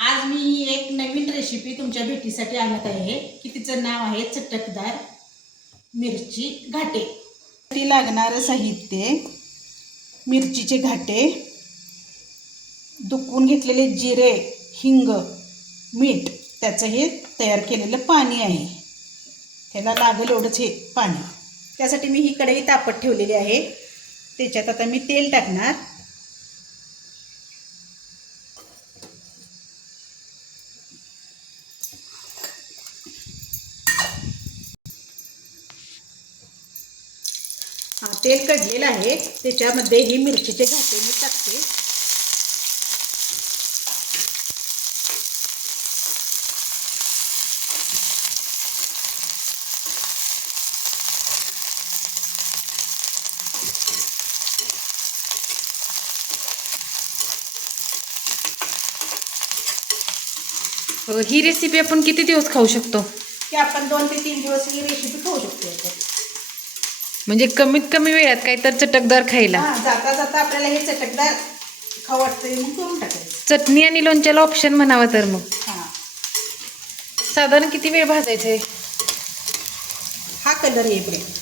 आज मी एक नवीन रेसिपी तुमच्या भेटीसाठी आणत आहे की तिचं नाव आहे चटकदार मिरची घाटे। ती लागणारं साहित्य मिरचीचे घाटे, दुखवून घेतलेले जिरे, हिंग, मीठ, त्याचं हे तयार केलेलं पाणी आहे। त्याला लागेल एवढंच हे पाणी। त्यासाठी मी ही कढई तापत ठेवलेली आहे। त्याच्यात आता मी तेल टाकणार। तेल कढलेलं आहे, त्याच्यामध्ये ही मिरचीचे घाटे मी टाकते। ही रेसिपी आपण किती दिवस खाऊ शकतो? की आपण 2 ते 3 दिवस ही रेसिपी खाऊ शकतो। म्हणजे कमीत कमी वेळात काही तर चटकदार खायला। जाता जाता आपल्याला हे चटकदार खाऊ वाटतंय मग करून टाकायचं। चटणी आणि लोणच्याला ऑप्शन म्हणावा तर मग साधारण किती वेळ भाजायचं आहे? हा कलर येईपर्यंत।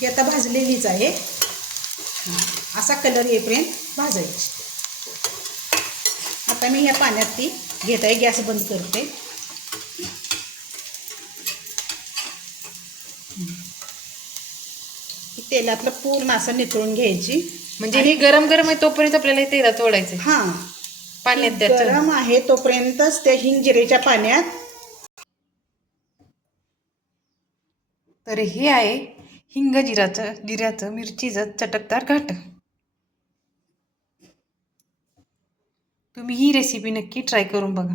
ही आता भाजलेलीच आहे। असा कलर येईपर्यंत भाजायची। आता मी ह्या पाण्यात ती घेत आहे। गॅस बंद करते। तेलातलं पूर्ण असं निथळून घ्यायची। म्हणजे हे गरम गरम आहे तोपर्यंत आपल्याला हे तेलात सोडायचं। पाण्यात गरम आहे तोपर्यंतच त्या हिंग जिरेच्या पाण्यात। तर हे आहे हिंग जिऱ्याचं मिरचीचं चटकदार घाट। तुम्ही ही रेसिपी नक्की ट्राय करून बघा।